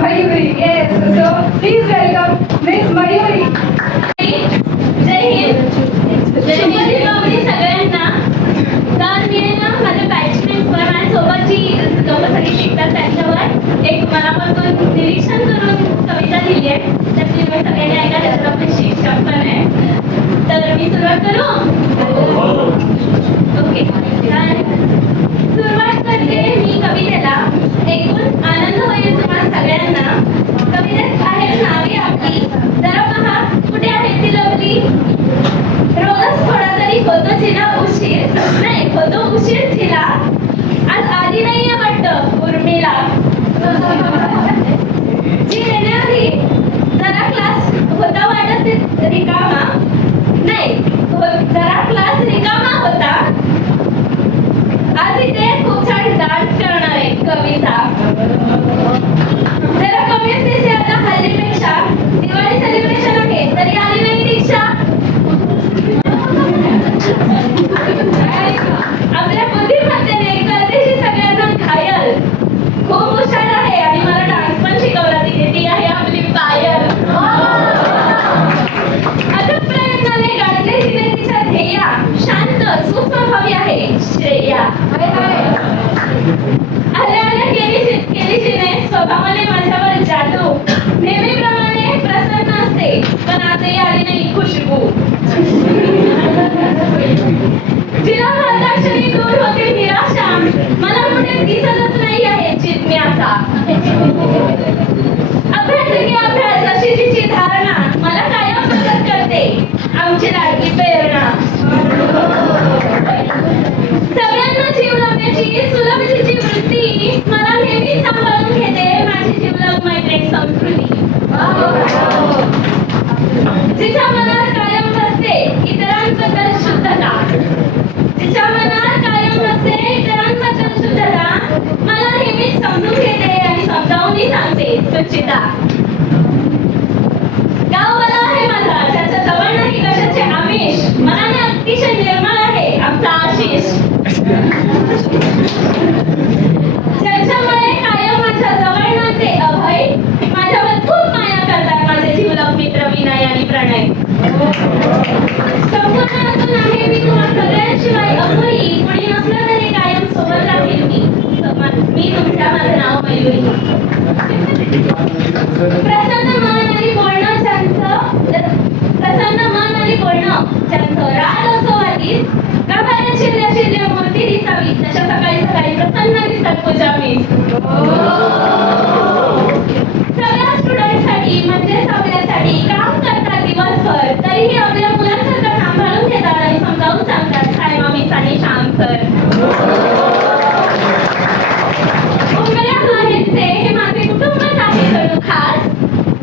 Mayuri, yes. So please welcome Miss Mayuri. जय हिंद. शुभदीपावली सगळ्यांना. तर मी ना माझ्या बॅचमेट्सवर माझ्यासोबत जी लोकं सगळी शिकतात त्यांच्यावर एक मनापासून निरीक्षण करून कविता लिहिली आहे. त्यातली मी सगळ्यांनी ऐका, त्याच्यात आपले शिक्षक पण आहे. तर मी सुरुवात करू. ओके. सुरुवात करते मी कवितेला. ऐकून आनंद होईल तुम्हाला सगळ्यांना. कवितेत आहे नावे आपली, जरा पहा कुठे आहे ती लवली. रोज थोडा तरी होतो तिला उशीर, नाही होतो उशीर तिला. आज आली नाहीये वाटतं उर्मिला. जी येण्याआधी जरा क्लास होता वाटत रिकामा, नाही जरा क्लास रिकामा होता. आज इथे खूप छान डान्स करणार आहे कविता. जरा कमीच दिसे आता हल्लीपेक्षा. दिवाळी सेलिब्रेशन आहे तरी आली नाही दीक्षा. आपल्या बुद्धिमत्तेने करते ही सगळ्यांना घायल. खूप हुशार आहे आणि मला डान्स पण शिकवला तिने. ती आहे आपली पायल. अथक प्रयत्नाने गाठले तिने तिच्या ध्येया. शांत सुस्वभावी आहे श्रेया. आल्या आल्या केली तिने स्वभावाने माझ्यावर जादू. नेहमीप्रमाणे प्रसन्न असते पण आजही आली नाही खुशबू. जिला हताशनी दूर होते निराशा. मला कुठे दिसतच नाही आहे जिज्ञासा. अभ्यास की अभ्यास अशी तिची धारणा. मला कायम मदत करते आमची लाडकी प्रेरणा. सगळ्यांना जीव लावण्याची सुलभ तिची वृत्ती. मला नेहमी सांभाळून घेते माझी जीवलग मैत्रीण संस्कृती. जिच्या मनात कायम असते इतरांबद्दल शुद्धता. जिच्या मनात कायम असते इतरांबद्दल शुद्धता. मला नेहमीच समजून घेते आणि समजावूनही सांगते सुचिता. गाववाला आहे माझा ज्याच्या जवळ नाही कशाचे आमिष. मनाने अतिशय निर्मळ आहे आमचा आशिष. ज्यांच्यामुळे कायम माझ्या जवळ नाते अभय. माझ्यावर खूप माया करतात माझे जीवलग मित्र विनय आणि प्रणय. संपूर्ण असून आहे मी तुम्हा सगळ्यांशिवाय अभयी. कुणी नसलं तरी कायम सोबत राहील मी. तुमच्या माझं नाव मयुरी. प्रसन्न मन आणि बोलणं ज्यांचं राग असो वाटीस. का बाहेर शिरल्या शिरल्या मूर्ती दिसावी. तशा सकाळी सकाळी प्रसन्न दिसतात पूजा मी. सगळ्या स्टुडंटसाठी म्हणजेच आपल्यासाठी काम करतात दिवसभर. तरीही आपल्या मुलांसारखं सांभाळून घेतात आणि समजावून सांगतात सायमा मिस आणि श्याम सर. उंबऱ्या बाहेरचे हे माझे कुटुंबच आहे जणू खास.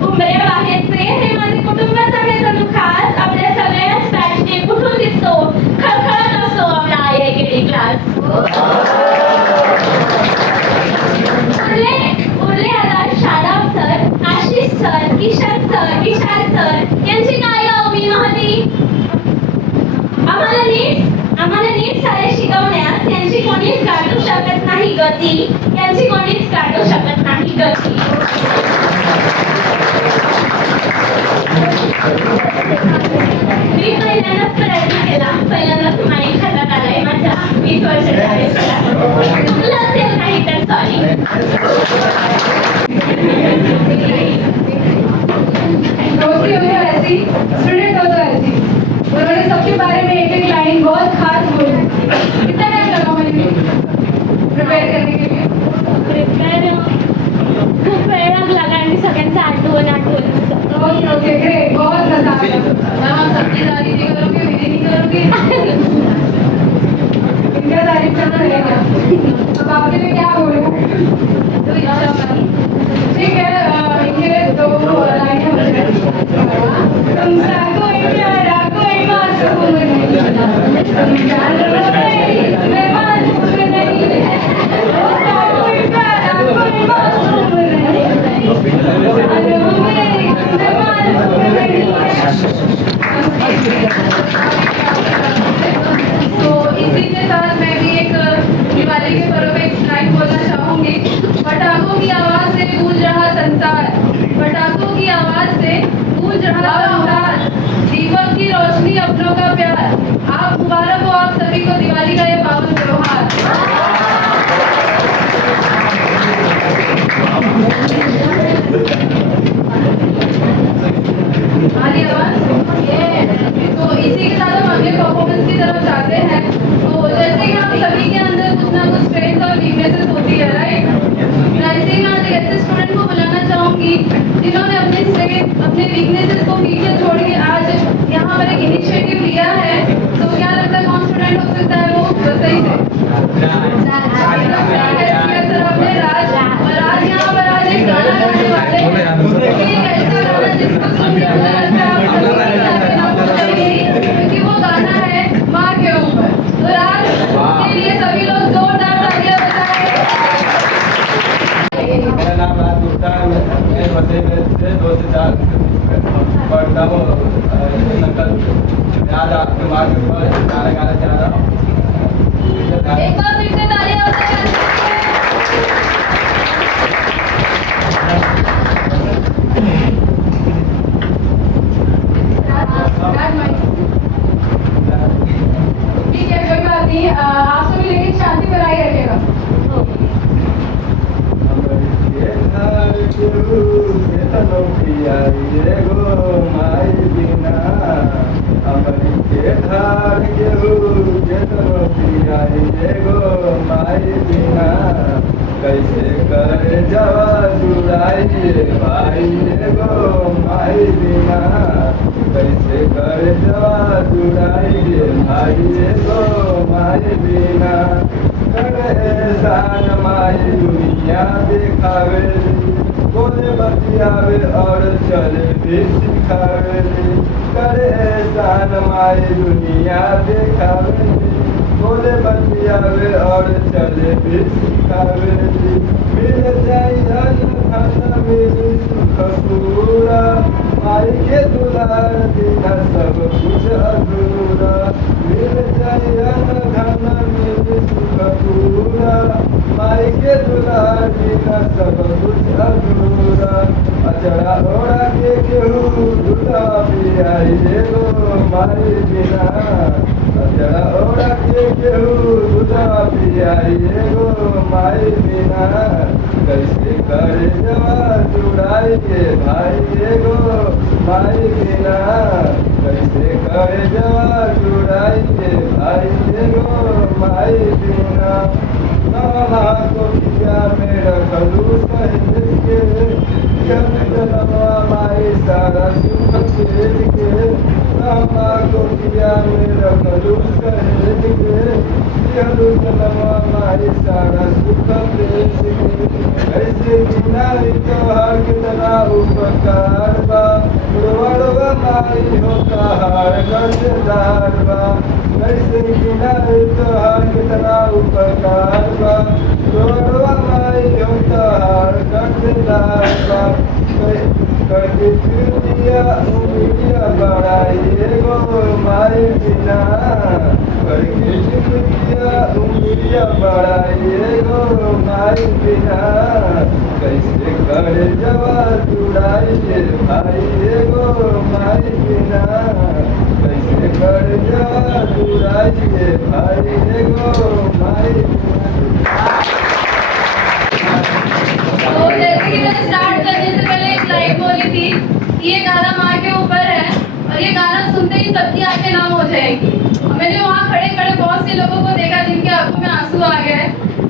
उंबऱ्या बाहेरचे हे माझे कुटुंबच आहे जणू खास. आपल्या सगळ्याच बॅचने कुठून दिसतो खळखळत असतो आपला IIKD क्लास. उरले आता Shadab sir, Ashish sir, Kishan sir, Vishal sir यांची काय मी महती. आम्हाला नीट सारे शिकवण्यास यांची कोणीच गाठू शकत नाही गती. यांची कोणीच गाठू शकत नाही गती. मी पहिल्यांदाच प्रयत्न केला. पहिल्यांदाच माईक हातात आलाय माझ्या 20 वर्षाच्या आयुष्यात. चुकलं असेल काही तर सॉरी. दोस्ती हो तो ऐसी, स्टूडेंट हो तो ऐसी. उन्होंने सबके बारे में एक एक लाइन बहुत खास बोली. कितना टाइम लगा मुझे प्रिपेयर करने के लिए? खूप वेळ लागला कारण सगळ्यांचं आठवण. Okay great. बहुत मजा आया. मैम आप सबकी तारीफ नहीं करोगे, मेरी नहीं करोगे. इनका तारीफ करना रहेगा. अब आपके लिए क्या बोलूं? ठीक है. इनके दो लाइनें हो जाए. तुमसा कोई प्यारा कोई मासूम नहीं. तुम जान रहे मैं मासूम नहीं. तुमसा कोई प्यारा कोई मासूम नहीं. अरे मेरी मैं मासूम नहीं. तो इसी के साथ मैं भी एक दिवाली के पर्व पे एक लाइन बोलना चाहूंगी. पटाखों की आवाज से गूंज रहा संसार. कि जिन्होंने अपने स्ट्रेंथ अपने वीकनेसेस को पीछे छोड़ के आज यहाँ पर एक इनिशिएटिव लिया है। तो क्या लगता है कौन स्टूडेंट हो सकता है वो सही से सर अपने राज और आज यहाँ पर आज एक गाना गाने वाले हैं। एक ऐसा गाना जिसको सुन के मुझे लगता है आप लोगों को नाम बताएंगे क्योंकि वो गाना है माँ के ऊपर। तो राज के लिए सभी लोग जोरदार तालियां बजाएं। मेरा नाम राज गुप्ता है। मैं बसे से 2 से 4 पढ़ता हूँ। आज आपके मार्ग पर गाना गाना चाह रहा हूँ। एक बार फिर से तालियां बजाएं। ठीक है कोई बात नहीं। आप सभी लेकिन शांति बनाए रखिएगा। कैसे करे जवा जुड़ाइए भाई गो माई बिना कैसे करे जवा जुड़ाइए भाई गो माई बिना करे एहसान माई दुनिया दिखावे बोले बतियावे और चले भी सिखावे करे एहसान माई दुनिया दिखावे बोले बतियावे और चले भी सिखावे मिल जाइए खाना मिली सुख पूरा माई के दुलार बिना सब कुछ अधूरा मिल जाइए खाना मिली सुख पूरा माई के दुलार बिना सब कुछ अधूरा अचरा ओढ़ा के केहू दूल्हा भी आइए गो माई बिना अचरा ओढ़ा के केहू दूल्हा भी आइए गो माई बिना कैसे करे जवा जुड़ाइए भाई गो माई बिना कैसे करे जवा जुड़ाइए भाई गो माई बिना नाना को किया मेरा खलू सहित के जब जलवा माई सारा सुख तेज के नाना को किया मेरा खलू सहित के जब जलवा माई सारा सुख तेज के ऐसे बिना त्योहार कितना उपकार बा रोड़वा माई होता हार गजदार बा कैसे बिना त्योहार कितना उपकार बा रोड़वा माई होता हार गजदार बा करके दिया उंगलिया बढ़ाइए गो माई बिना करके दिया उंगलिया बढ़ाइए गो माई बिना कैसे करे जवा जुड़ाइए भाई गो माई बिना कैसे करे जवा जुड़ाइए भाई गो माई बिना। तो जैसे कि मैंने स्टार्ट करने से पहले एक लाइन बोली थी कि ये गाना माँ के ऊपर है और ये गाना सुनते ही सबकी आंखें नम हो जाएगी। मैंने वहाँ खड़े खड़े बहुत से लोगों को देखा जिनके आंखों में आंसू आ गए।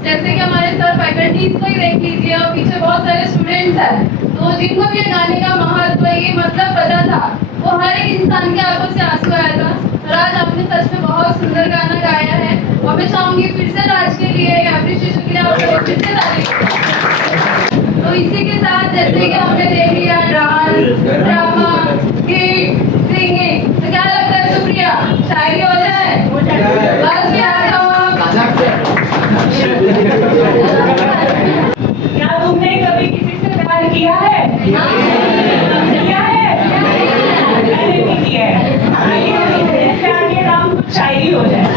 जैसे कि हमारे सर फैकल्टीज को ही देख लीजिए और पीछे बहुत सारे स्टूडेंट्स हैं। तो जिनको भी ये गाने का महत्व ये मतलब पता था वो हर एक इंसान के आंखों से आंसू आया था। और आज आपने सच में बहुत सुंदर गाना गाया है और मैं चाहूँगी फिर से राज के लिए एप्रिशिएशन के लिए आप फिर से ताली। तो इसी के साथ जैसे कि हमने देख लिया डांस ड्रामा स्किट सिंगिंग तो क्या लगता है सुप्रिया शायरी हो जाए बस क्या क्या तुमने कभी किसी से प्यार किया है? किया है? मैंने भी किया है। आइए प्यार के नाम कुछ शायरी हो जाए।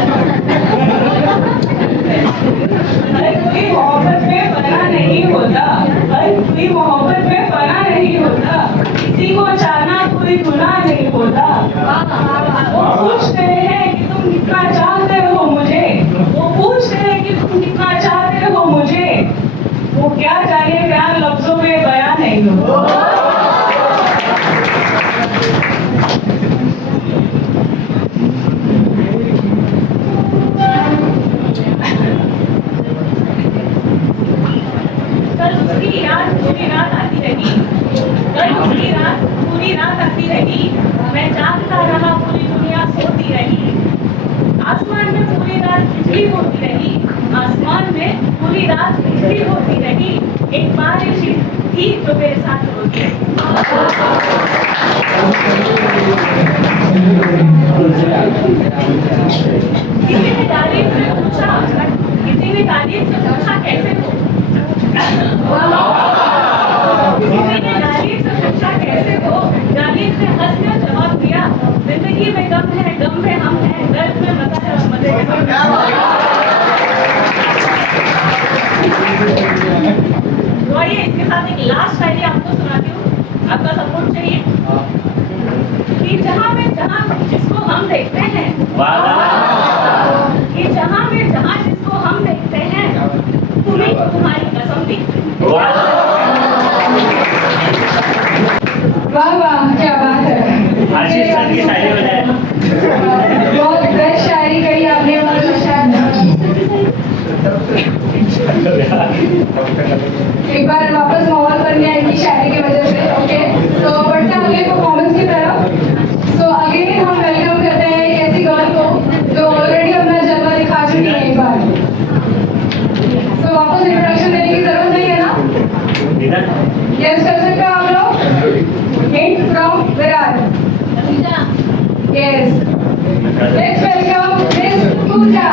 अरे कोई मोहब्बत में फना नहीं होता, कोई मोहब्बत में फना नहीं होता, किसी को चाहना कोई गुनाह नहीं होता। वो पूछते हैं कि तुम कितना चाहते हो मुझे, वो पूछते हैं कि तुम कितना चाहते हो मुझे, वो क्या जाने प्यार लफ्जों में बयां नहीं होता। कल उसकी याद पूरी रात आती रही, पूरी रात आती रही, मैं जागता रहा, पूरी दुनिया सोती रही। आसमान में पूरी रात बिजली होती रही, आसमान में पूरी रात बिजली होती रही। एक बारिश थी जो मेरे साथ होती रही। किसी ने तारीफ से पूछा कैसे हो? किसी ने तारीफ से पूछा कैसे हो? तारीफ ने हंसकर जवाब दिया, जिंदगी में गम है, गम में हम हैं, दर्द में मजा है और मजे में तो आइए इसके साथ एक लास्ट शायरी आपको सुनाती हूँ, आपका सपोर्ट चाहिए। कि जहाँ जिसको हम देखते हैं, कि जहाँ जिसको हम देखते हैं, तुम्हें तो तुम्हारी कसम भी। वाह वाह, क्या बात है। आशीष सर की शायरी हो जाए। बहुत बेस्ट शायरी कही आपने। एक बार वापस माहौल बन गया इनकी शायरी की वजह से। ओके, तो बढ़ते हैं अगले परफॉर्मेंस की तरफ। सो अगेन हम वेलकम करते हैं एक ऐसी गर्ल को जो ऑलरेडी अपना जलवा दिखा चुकी है एक बार। सो वापस इंट्रोडक्शन देने की जरूरत नहीं है ना? यस, कर सकते हो आप लोग। Hint from Virat. Yes, let's welcome miss Pooja.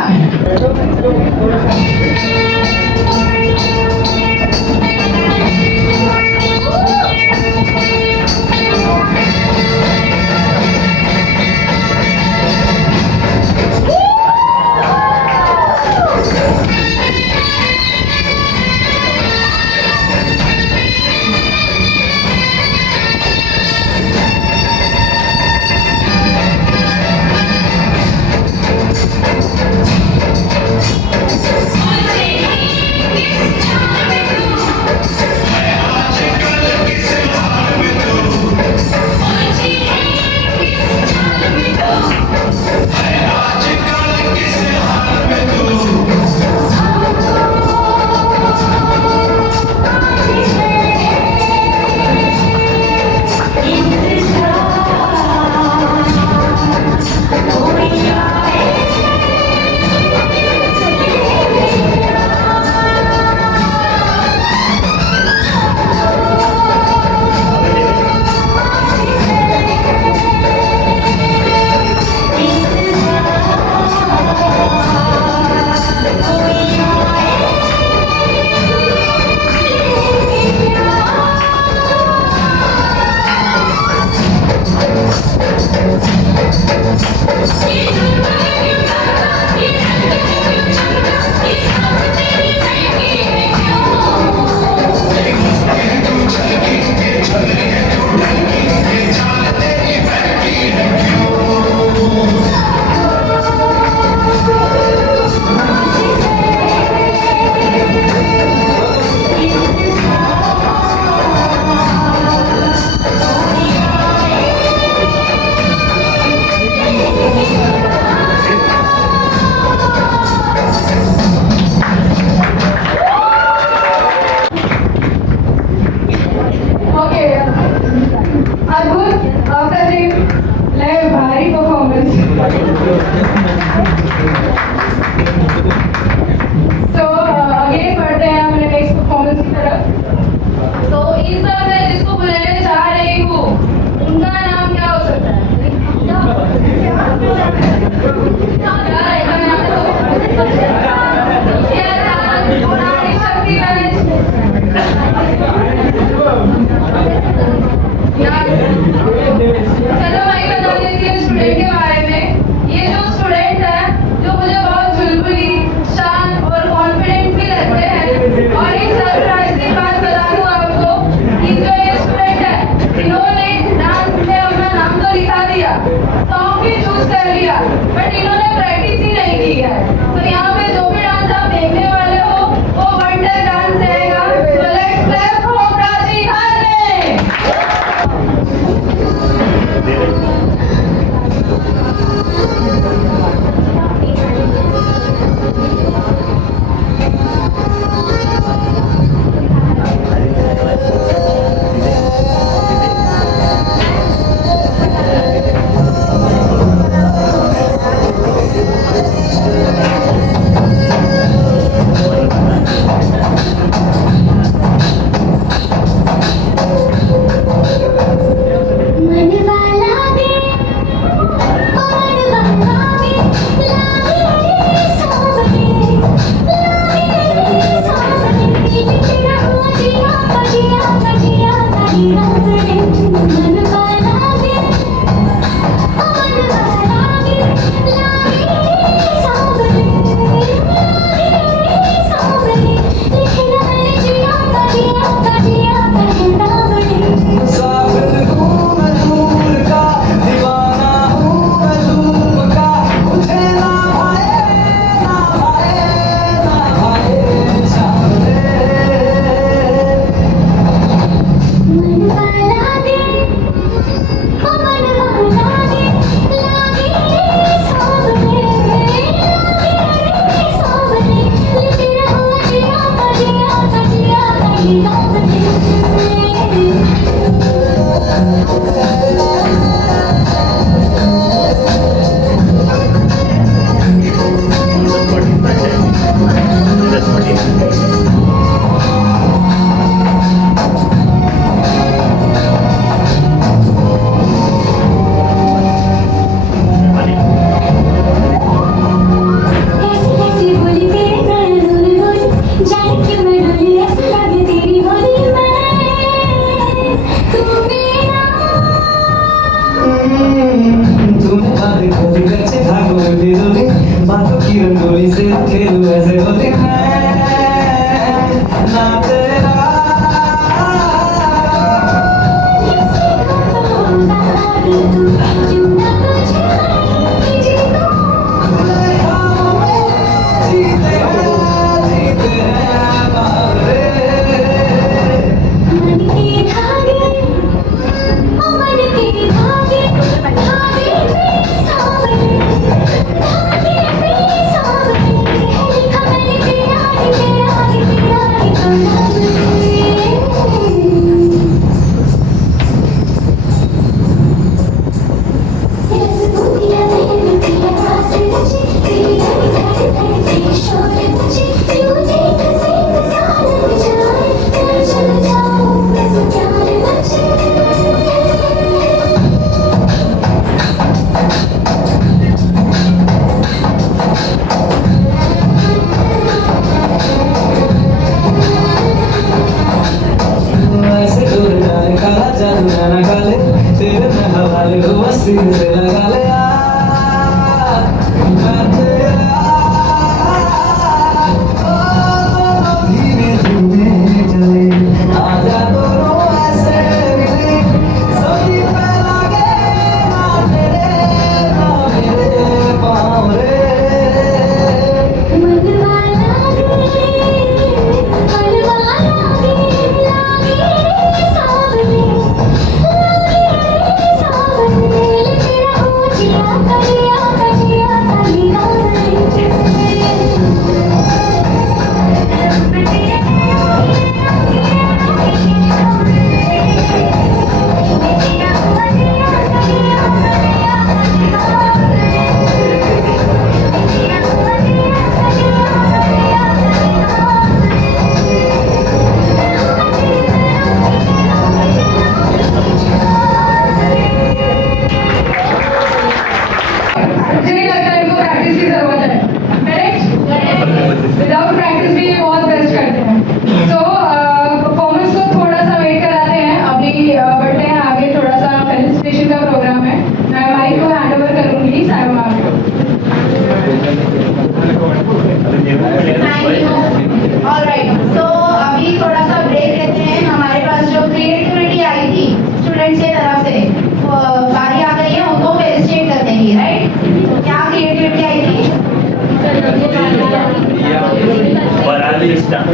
हाँ,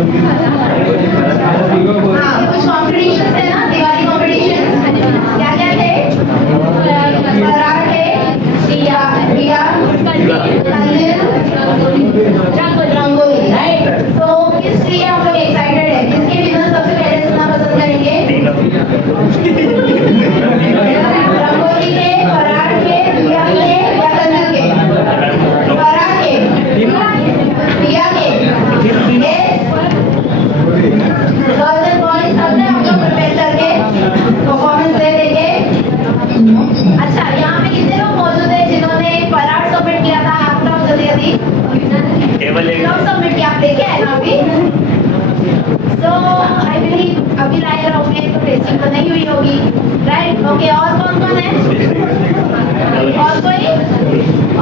कुछ कॉम्पिटिशन्स है ना, दिवाली कॉम्पिटिशन्स क्या क्या थे? पराठे, दिया, रंगोली, राइट? सो किस लिए हम लोग एक्साइटेड है? किसके विनर सबसे पहले सुनना पसंद करेंगे? रंगोली के, पराठे, दिया के या कलर के? पराठे, दिया के, yes? गर्ल्स एंड बॉयज सब ने हम लोग प्रिपेयर करके परफॉर्मेंस दे देंगे। अच्छा, यहाँ पे कितने लोग मौजूद हैं जिन्होंने पराठ सबमिट किया था? हाथ उठाओ जल्दी जल्दी। कब सबमिट किया? आप देखे हैं ना अभी? So I believe अभी लाए रहोगे तो टेस्टिंग तो नहीं हुई होगी, राइट? ओके, और कौन कौन है? और कोई?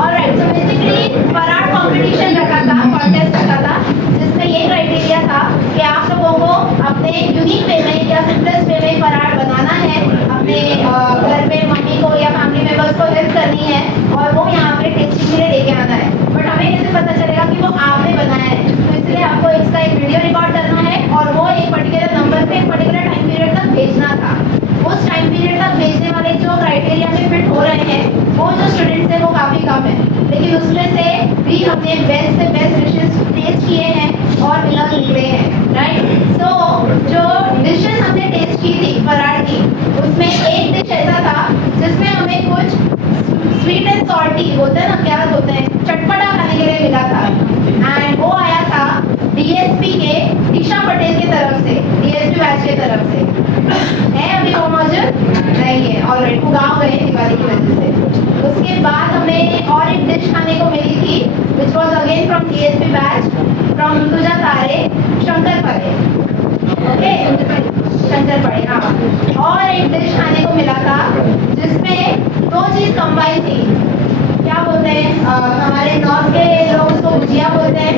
ऑलराइट, सो बेसिकली पराठ कंपटीशन रखा था, कॉन्टेस्ट रखा था, जिसमें ये क्राइटेरिया था कि आप लोगों को अपने यूनिक वे में या सिंपलेस्ट वे में पराठ बनाना है, अपने घर में मम्मी को या फैमिली मेंबर्स को हेल्प करनी है और वो यहाँ पे टेस्टिंग के लिए लेके आना है। बट हमें कैसे पता चलेगा कि वो आपने बनाया है? तो इसलिए आपको इसका एक वीडियो रिकॉर्ड करना है और वो एक पर्टिकुलर नंबर पे एक पर्टिकुलर टाइम पीरियड तक भेजना था। उस टाइम पीरियड तक भेजने वाले जो क्राइटेरिया में फिट हो रहे हैं वो जो स्टूडेंट्स हैं वो काफ़ी कम है, लेकिन उसमें से भी हमने बेस्ट से बेस्ट डिशेस टेस्ट किए हैं और विनर्स निकले हैं, राइट? सो जो डिशेस हमने टेस्ट की थी पराठ की, उसमें एक डिश ऐसा था जिसमें हमें कुछ स्वीट एंड सॉल्टी होते हैं ना, क्या होते हैं, चटपटा खाने के लिए मिला था। एंड वो आया था डीएसपी के ईशा पटेल की तरफ से, डीएसपी बैच की तरफ से। है अभी वो मौजूद नहीं है, ऑलरेडी वो गाँव गए दिवाली की वजह से। उसके बाद हमें और एक डिश खाने को मिली थी which was again from DSP batch from Rutuja तारे, शंकरपरे। ओके, शंकरपरे, हाँ। और एक डिश खाने को मिला था जिसमें दो चीज कंबाइन थी, क्या बोलते हैं हमारे नॉर्थ के लोग उसको भुजिया बोलते हैं,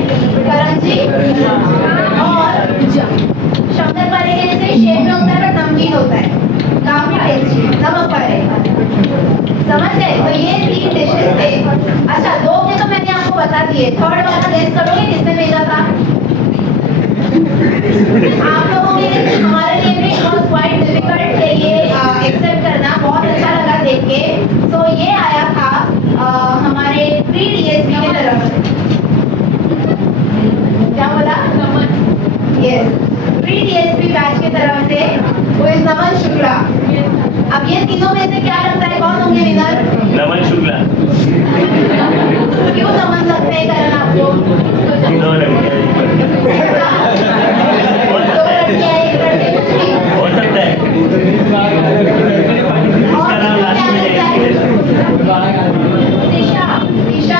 करंजी, और शंकरपारे के जैसे शेप में होता है बट नमकीन होता है, काफी टेस्टी, नमक पारे, समझ गए? तो ये 3 डिशेस थे। अच्छा, 2 के तो मैंने आपको बता दिए, थर्ड वाला गेस करोगे किसने भेजा था? आप लोगों के लिए, हमारे लिए भी इट वाज क्वाइट डिफिकल्ट ये एक्सेप्ट करना, बहुत अच्छा लगा देख के। सो ये आया था हमारे प्री डीएसपी की तरफ से। क्या बोला? यस, प्री डीएसपी बैच की तरफ से वो इस नमन शुक्ला। अब ये तीनों में से क्या लगता है कौन होंगे विनर? नमन शुक्ला। क्यों नमन लगते हैं करण आपको? दो लड़कियां एक लड़के। हो सकता है। इसका नाम लास्ट में ईशा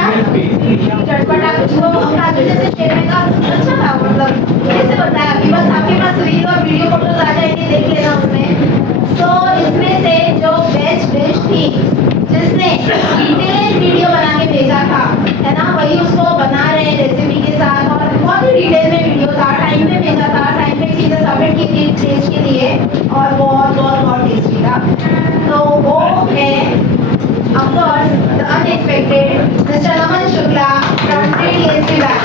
चटपटा कुछ तो काजू जैसे शेप का अच्छा था, मतलब कैसे बताया अभी, बस आपके पास रील और वीडियो फोटोज आ जाएंगे, देख लेना उसमें। तो इसमें से जो बेस्ट डिश थी जिसने डिटेल वीडियो बना के भेजा था, है ना, वही उसको बना रहे हैं रेसिपी के साथ, और बहुत ही डिटेल में वीडियो था, टाइम पे भेजा था, टाइम पे चीज़ें सबमिट की थी टेस्ट के लिए, और बहुत बहुत बहुत टेस्टी था। तो वो है of course the unexpected Mr. Naman Shukla from 3DSP Bank.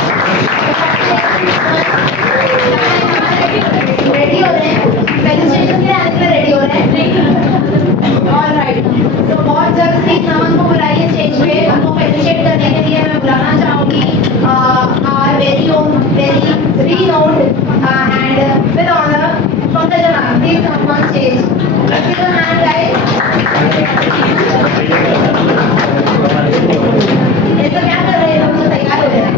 Ready हो रहे हैं? रजिस्ट्रेशन के लिए आने के लिए रेडी हो रहे हैं? ऑलराइट, तो बहुत जल्द प्लीज नमन को बुलाइए स्टेज पे, उनको फेलिसिटेट करने के लिए मैं बुलाना चाहूँगी our very own, very renowned and with honor Pankaj ma'am, please come on stage. Let's give a hand guys. ऐसा क्या कर रहे हैं लोग? तो तैयार हो रहे हैं,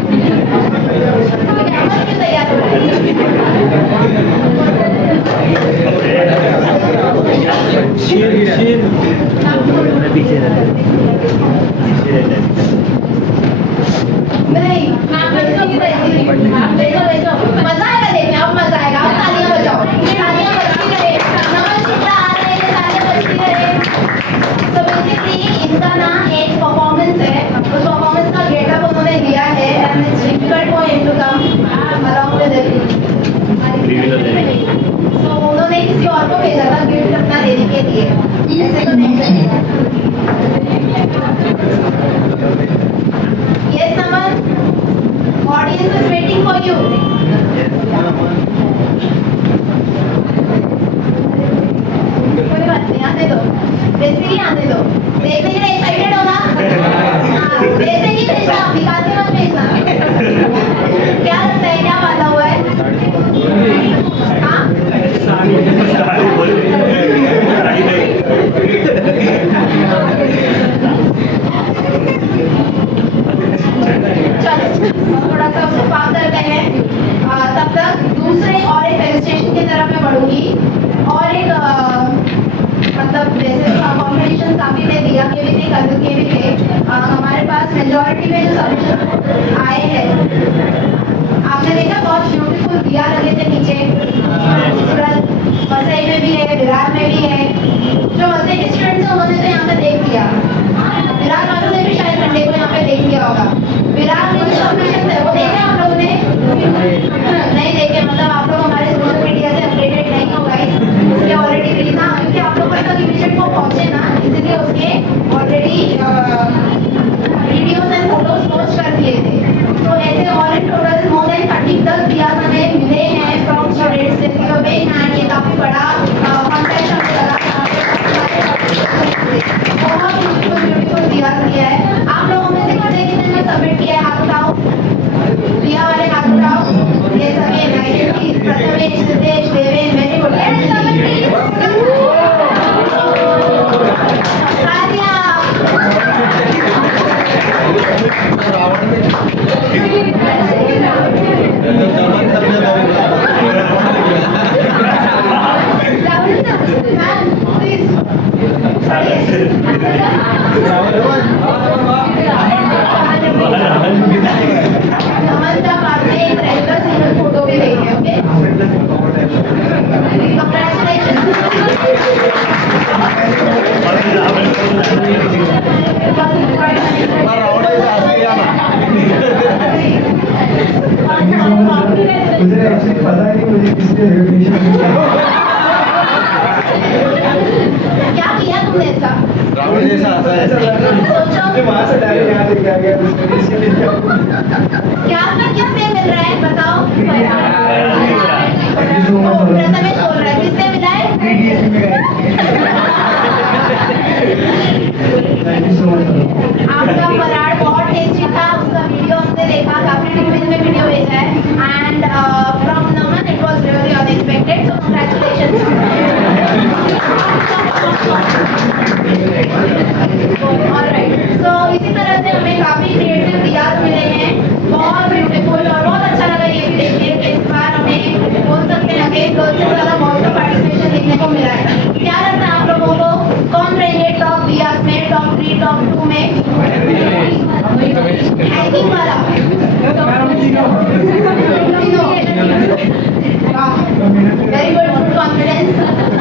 क्यों तैयार हो रहे हैं? नहीं, भेजो, मजा आएगा देखने, अब मजा आएगा, अब तालियां बजाओ, तालियां बजती रहे, नमन शुक्ला आ रहे हैं, तालियां बजती रहे। So basically इनका ना एक परफॉर्मेंस है, उस परफॉर्मेंस का गेटअप उन्होंने दिया है, and it's difficult for him to come along with it. So उन्होंने किसी और को भेजा था गिफ्ट अपना देने के लिए, ऐसे तो नहीं चलेगा। आने दो, बेसिकली आने दो। देखने के लिए एक्साइटेड हो ना? हाँ, बेसिकली भेजना, दिखाते मत भेजना। क्या लगता है, क्या वादा हुआ है? हाँ? साड़ी बोल साड़ी नहीं चलो थोड़ा सा उसको पार करते हैं। तब तक दूसरे और एक रजिस्ट्रेशन की तरफ मैं बढ़ूंगी और एक मतलब जैसे कॉम्पिटिशन काफी थे, दिया के भी थे, कल के भी थे। हमारे पास मेजॉरिटी में जो सबमिशन आए हैं, आपने देखा बहुत ब्यूटीफुल दिया लगे थे नीचे। सूरत वसई में भी है, विरार में भी है। जो वसई के स्टूडेंट्स हैं उन्होंने तो यहाँ पे देख लिया, विरार वालों ने भी शायद संडे को यहाँ पे देख लिया होगा। विरार में जो सबमिशन है वो देखे आप लोगों ने? नहीं देखे, मतलब आप लोग हमारे सोशल मीडिया से अपडेटेड नहीं हो गए। उसके ऑलरेडी मिली ना, क्योंकि आप लोगों तक इमीडिएट को पहुंचे ना, इसलिए उसके already videos and photos post कर दिए थे। तो ऐसे all in total more than 30+ दिया हमें मिले हैं फ्रॉम स्टूडेंट्स। एंड ये काफी बड़ा कॉन्टेस्ट हमें लगा। बहुत ब्यूटीफुल दिया है। आप लोगों में से कितने ने सबमिट किया है? हाथ उठाओ, दिया वाले हाथ उठाओ। ये सभी ninety Prathamesh, Siddhesh, Deven, very good. Photo भी देंगे, ओके? मुझे एक्चुअली पता नहीं मुझे किसने इनविटेशन दिया। क्या किया तुमने ऐसा? रावण जैसा आता है। सोचो मुझे वहाँ से डायरेक्ट यहाँ लेके आ गया, इसीलिए क्या आपका किससे मिल रहा है बताओ? Thank you so much. Prathamesh बोल रहा है, किससे मिला है? TDSP में गए। Thank you so much. आपका फराड़ बहुत टेस्टी था, उसका वीडियो हमने देखा, काफी टीम में वीडियो भेजा है। And from Naman it was really unexpected, so congratulations. Alright, so इसी तरह से हमें काफी क्रिएटिव दियाज मिले हैं, बहुत ब्यूटीफुल, और बहुत अच्छा लगा ये भी देखने कि इस बार हमें बोल सकते हैं कि गर्ल्स से ज्यादा बॉयज का पार्टिसिपेशन देखने को मिला है। क्या लगता है आप लोगों को, कौन रहेंगे टॉप दियाज में, टॉप 3, टॉप 2 में? हैंगिंग वाला वेरी गुड, गुड कॉन्फिडेंस।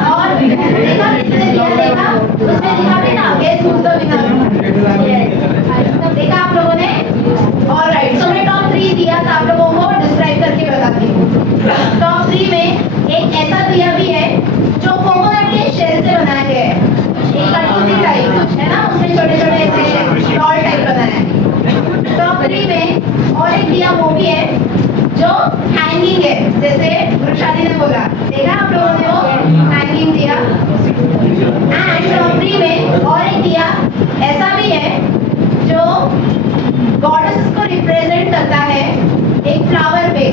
और देखा किसने दिया, देखा उसमें लिखा भी था guess who is the winner, देखा आप लोगों ने? ऑलराइट, सो मैं टॉप 3 दिया था आप लोगों को डिस्क्राइब करके बताती हूँ। टॉप 3 में एक ऐसा दिया भी है जो कोकोनट के शेल से बनाया गया है, एक कटोरी टाइप है ना, उसमें छोटे छोटे ऐसे डॉल टाइप बनाया है। टॉप 3 में और एक दिया वो भी है जो हैंगिंग है, जैसे वृक्षाली ने बोला, देखा आप लोगों ने वो हैंगिंग दिया। एंड टॉप 3 में और एक दिया ऐसा भी है जो गॉडेस को रिप्रेजेंट करता है, एक फ्लावर पे,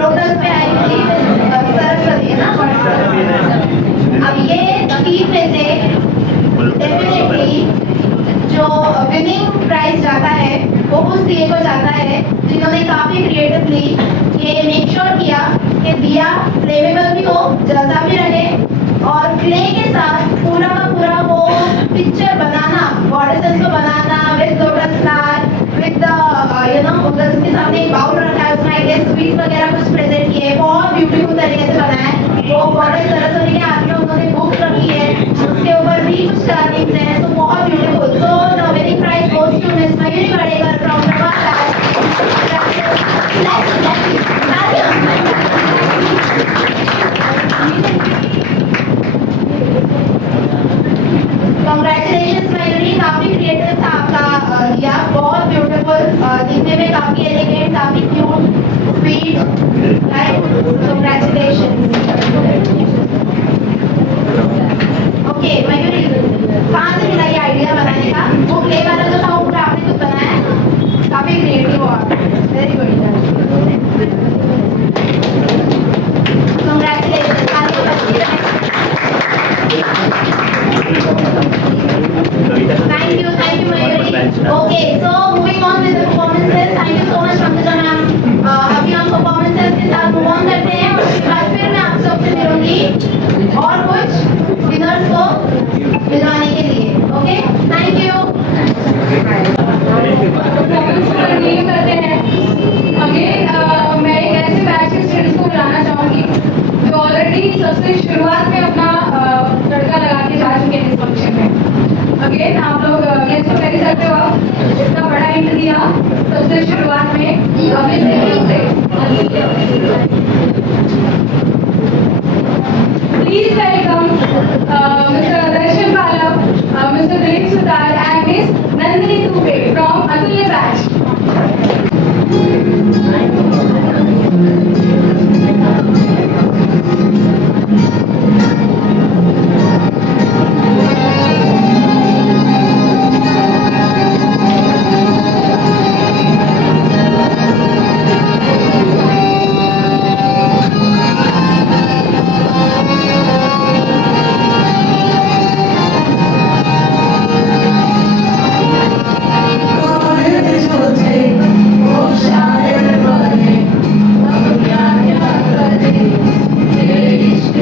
लोटस पे आई हुई सरस्वती है ना। अब ये 3 में से डेफिनेटली जो विनिंग प्राइज जाता है वो उस दिए को जाता है जिन्होंने काफी क्रिएटिवली ये मेक श्योर किया कि दिया फ्लेमेबल भी हो, जलता भी रहे, और क्ले के साथ पूरा का पूरा वो पिक्चर बनाना, गॉडेसेस को बनाना with lotus flower, with the you know, उधर उसके सामने एक बाउल रखा है, उसमें आई स्वीट वगैरह कुछ प्रेजेंट किए, बहुत ब्यूटीफुल तरीके से बनाया है। वो गॉडेस सरस्वती के हाथ में उन्होंने बुक रखी है, उसके ऊपर भी कुछ कार्विंग्स हैं, तो बहुत beautiful. So the winning prize goes to miss Mayuri Wadekar from Prabhat. Congratulations Mayuri, काफी क्रिएटिव था आपका दिया, बहुत ब्यूटीफुल, दिखने में काफी एलिगेंट, काफी cute, sweet, right? Congratulations. Okay, Mayuri वो क्ले वाला जो था वो पूरा आपने खुद बनाया है, काफी क्रिएटिव और वेरी गुड। Congratulations, आपको बच्ची है। Thank you, Mayuri. Okay, so moving on with the performances. Thank you so much, Pankaj ma'am. अभी हम performances के साथ move on करते हैं। उसके बाद फिर मैं आप सबसे मिलूंगी और कुछ विनर्स को मिलवाने के लिए। Okay, thank you. परफॉर्मेंस को कंटिन्यू करते हैं। अगेन मैं एक ऐसे बैच के स्टूडेंट्स को बुलाना चाहूँगी जो ऑलरेडी सबसे शुरुआत में अपना तड़का लगा के जा चुके हैं इस फंक्शन में। अगेन आप लोग गेस तो कर ही सकते हो, आप इतना बड़ा हिंट दिया सबसे शुरुआत में अपने सिंगिंग से। प्लीज वेलकम मिस्टर दर्शन पालव, mister Dilip Sutar and miss Nandini Dubey from अतुल्य बैच। शायर बने, अब क्या क्या करें, तेरे इश्क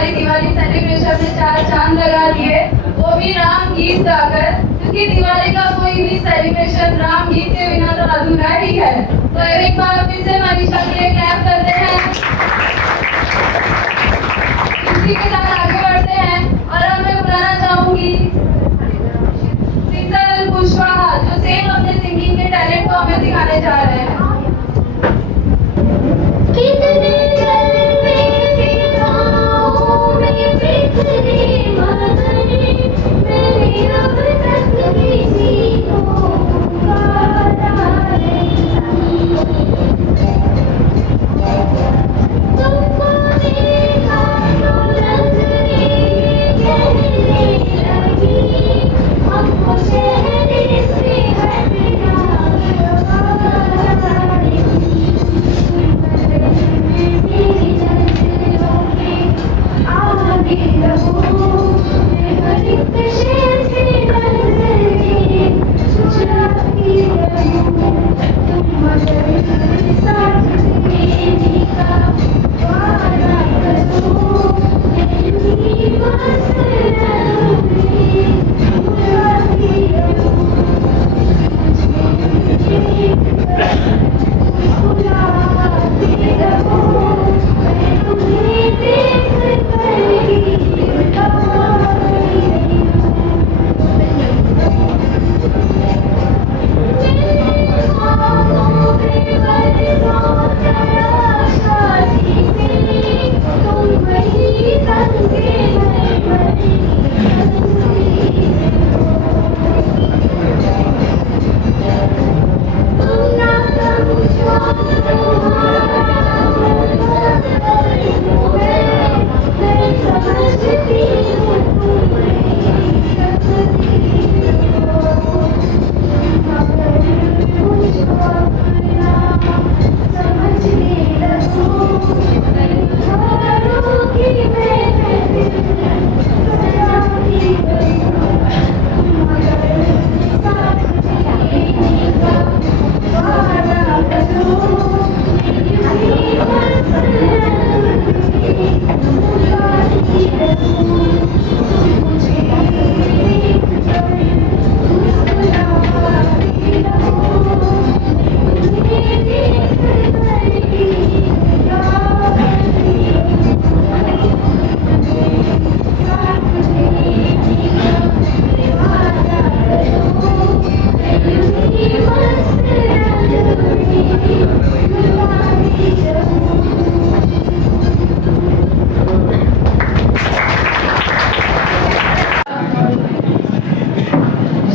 हमारी दिवाली सेलिब्रेशन में 4 चांद लगा दिए, वो भी राम गीत गाकर, क्योंकि दिवाली का कोई भी सेलिब्रेशन राम गीत के बिना तो अधूरा ही है। तो एक बार फिर से मनीषा के लिए क्लैप करते हैं। इसी के साथ आगे बढ़ते हैं और अब मैं बुलाना चाहूंगी शीतल कुशवाहा, जो सेम अपने सिंगिंग के टैलेंट को हमें दिखाने जा रहे हैं। कितने जलवे दिखाऊं मैं कितने मगने, मेरी अब तक किसी को पुकारा नहीं। तुमको देखा तो नजरें कहने लगी, हमको चेहरे से हटना गवारा नहीं। मेरी नजरों में आगे रहो, मैं हर एक शय से नजरें चुराती रहूं। तुम मगर साथ देने का वादा करो, मैं यूं मस्त रहूंगी, चुराती रहूं।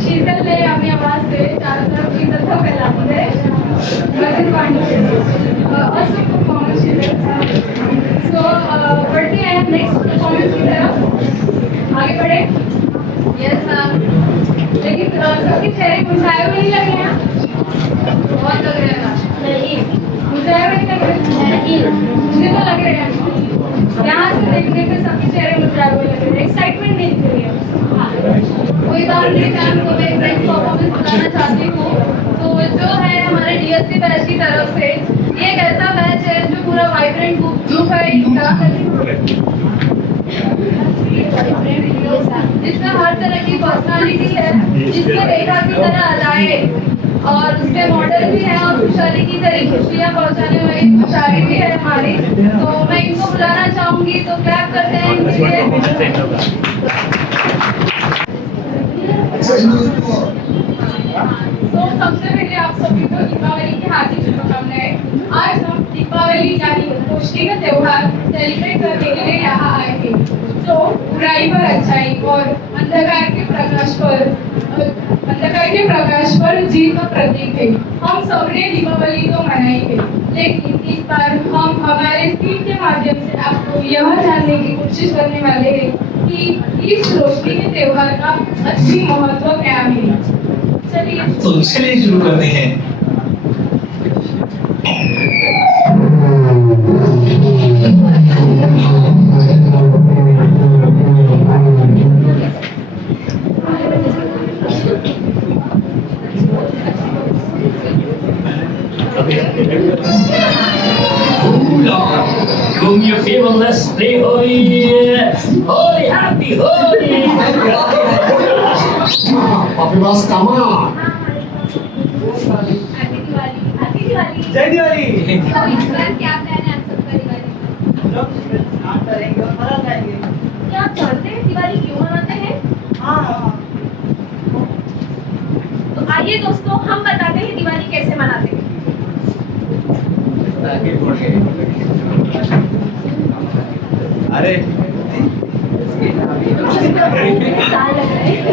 शीतल ने अपनी आवाज से चारों तरफ शीतल को फैलाती है। गगन पांडे awesome performance शीतल। So बढ़ते हैं नेक्स्ट परफॉर्मेंस की तरफ। आगे बढ़े। Yes ma'am. लेकिन सबके चेहरे मुरझाए हुए नहीं लग रहे हैं? बहुत लग रहे हैं मैम। नहीं, मुरझाए हुए नहीं लग रहे? नहीं, मुझे तो लग रहे हैं। यहाँ से देखने पे सबके चेहरे मुरझाए हुए लग रहे हैं, एक्साइटमेंट नहीं दिख रही है। कोई बात नहीं मैम, तो मैं एक नेक्स्ट परफॉर्मेंस बुलाना चाहती हूँ। तो जो है हमारे डीएसपी बैच की तरफ से ये एक ऐसा बैच है जो पूरा वाइब्रेंट ग्रुप है इनका, जिसमें हर तरह की पर्सनालिटी है, जिसमें रेखा की तरह अदाएं और उसके मॉडल भी है और खुशहाली की तरह खुशियाँ पहुँचाने वाली खुशहाली भी है हमारी। तो मैं इनको बुलाना चाहूँगी, तो क्लैप करते हैं इनके लिए। तो सबसे पहले आप सभी को दीपावली की हार्दिक शुभकामनाएं। आज हम दीपावली यानी रोशनी का त्योहार सेलिब्रेट करने के लिए यहाँ आए थे, जो बुराई पर अच्छाई और अंधकार के प्रकाश पर जीत का प्रतीक है। हम सबने दीपावली तो मनाई है, लेकिन इस बार हम हमारे स्क्रीन के माध्यम से आपको यह जानने की कोशिश करने वाले हैं कि इस रोशनी के त्योहार का असली महत्व क्या है। चलिए शुरू करते हैं। whom you fabulously holy, holy, happy, holy. Papi Bas, come on. Happy Diwali, happy Diwali. जय दिवाली। तो इस बार क्या प्लान है आप सबका दिवाली? क्या आप जानते हैं दिवाली क्यों मनाते हैं? तो आइए दोस्तों हम बताते हैं दिवाली कैसे मनाते हैं। अरे साल लग रहे हैं।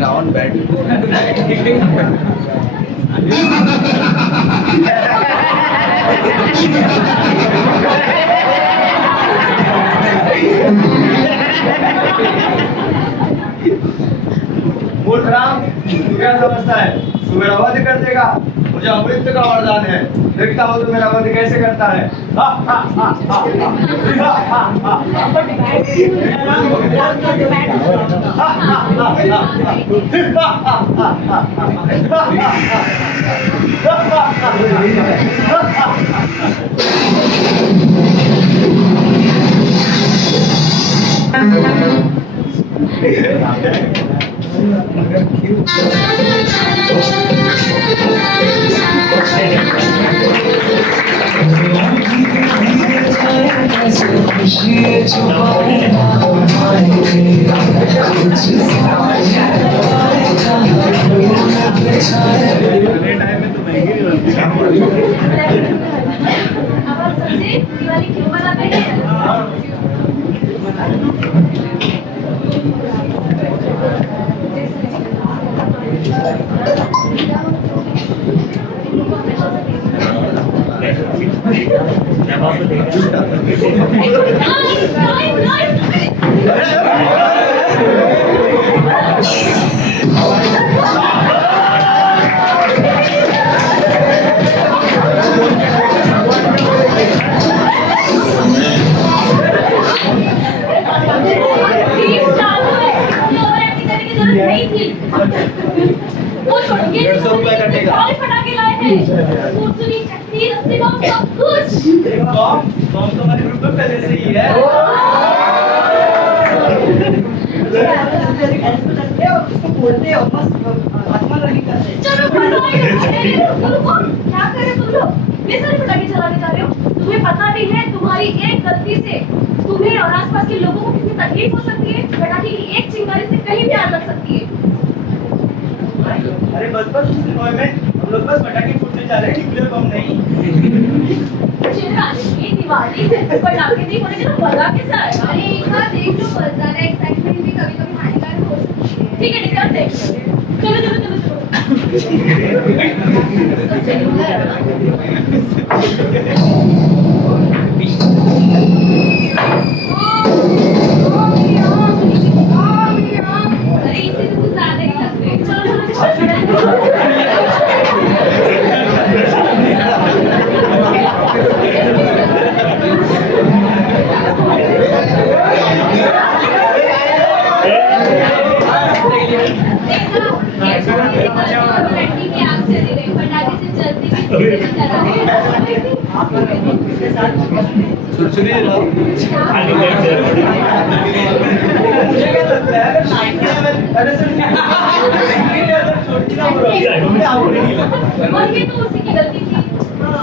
रावण बैठ मूर्खराम, तू क्या समझता है तू मेरा वध कर देगा? मुझे अमृत का वरदान है, देखता हूँ तू मेरा वध कैसे करता है। हा, हा, हा, हा, हा, हा, अब आप समझे दिवाली क्यों मनाते हैं? वो छोड़ के 150 रुपए कटेगा। सारे पटाखे लाए हैं, फुलझड़ी, चटनी, रस्सी बम सब कुछ। तो हमारे ग्रुप में पहले से ही है। चलो क्या करे तुम लोग? ये सारे पटाखे चलाने जा रहे हो? तुम्हें पता नहीं है तुम्हारी एक गलती से तुम्हें और आसपास के लोगों को कितनी तकलीफ हो सकती है? पटाखे की एक चिंगारी से कहीं भी आग लग सकती है। अरे बस बस हम लोग बस पटाखे फूटने जा रहे हैं, न्यूक्लियर बम नहीं। चिल्लाने दिवाली पटाखे नहीं फोड़ेंगे तो मजा कैसा आएगा? अरे एक बार देख लो, बहुत ज्यादा एक्साइटमेंट भी कभी कभी हानिकारक हो सकती है। ठीक है निकल देख चलो चलो चलो चलो अरे इसे तो कुछ ज्यादा ही लग रहे हैं। चलो लड़की की आग चली गई, पटाखे से जल्दी सुरसुरी रहो। मुझे क्या लगता है अगर 90 में अरे सर छोटी ना बोलो और ये तो उसी की गलती थी।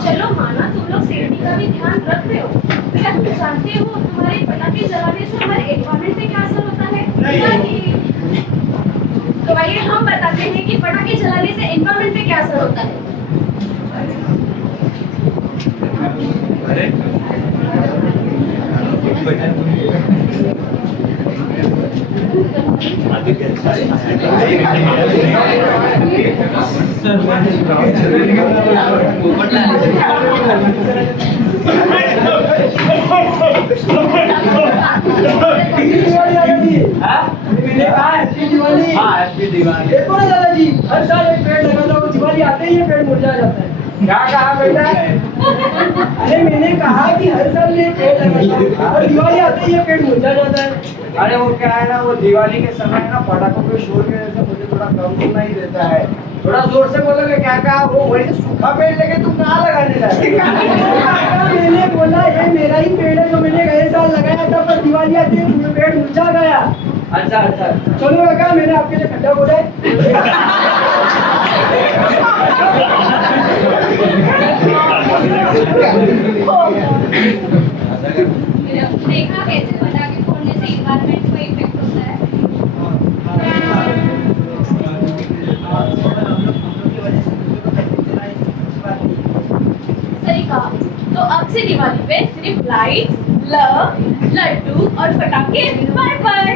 चलो माना तुम लोग सेफ्टी का भी ध्यान रख रहे हो, क्या तुम जानते हो तुम्हारे पटाखे जलाने से हमारे एनवायरमेंट पे क्या असर होता है? नहीं। तो आइए हम बताते हैं कि पटाखे जलाने से एनवायरमेंट पे क्या असर होता है। अरे देखो ना दादाजी, हर साल एक पेड़ लगाता हूँ, दिवाली आते ही ये पेड़ मुरझा जाता है। क्या कहा बेटा? अरे मैंने कहा कि हर साल ये पेड़ लगाता हूँ और दिवाली आते ही ये पेड़ मुरझा जाता है। अरे वो क्या है ना, वो दिवाली के समय ना पटाखों के शोर की वजह से मुझे थोड़ा कम सुनाई ही देता है। थोड़ा जोर से बोलोगे क्या कहा? वो वही सूखा पेड़ लेके तुम कहाँ लगाने जा रहे हो? मैंने बोला मीठा खाया। अच्छा अच्छा चलो काका मैंने आपके लिए खट्टा बोला है। देखा कैसे पटाखे फोड़ने से इन्वायरमेंट को इफेक्ट होता है। सही कहा। तो अब से दिवाली पे सिर्फ लाइट्स, लव, लड्डू और पटाखे। Bye bye.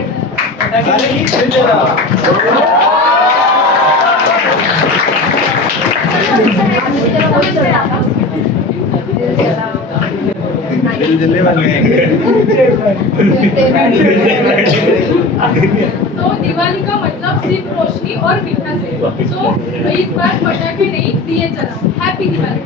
तो दिवाली का मतलब सिर्फ रोशनी और मीठा से। तो इस बार पटाखे नहीं दिए जलाओ। हैप्पी दिवाली।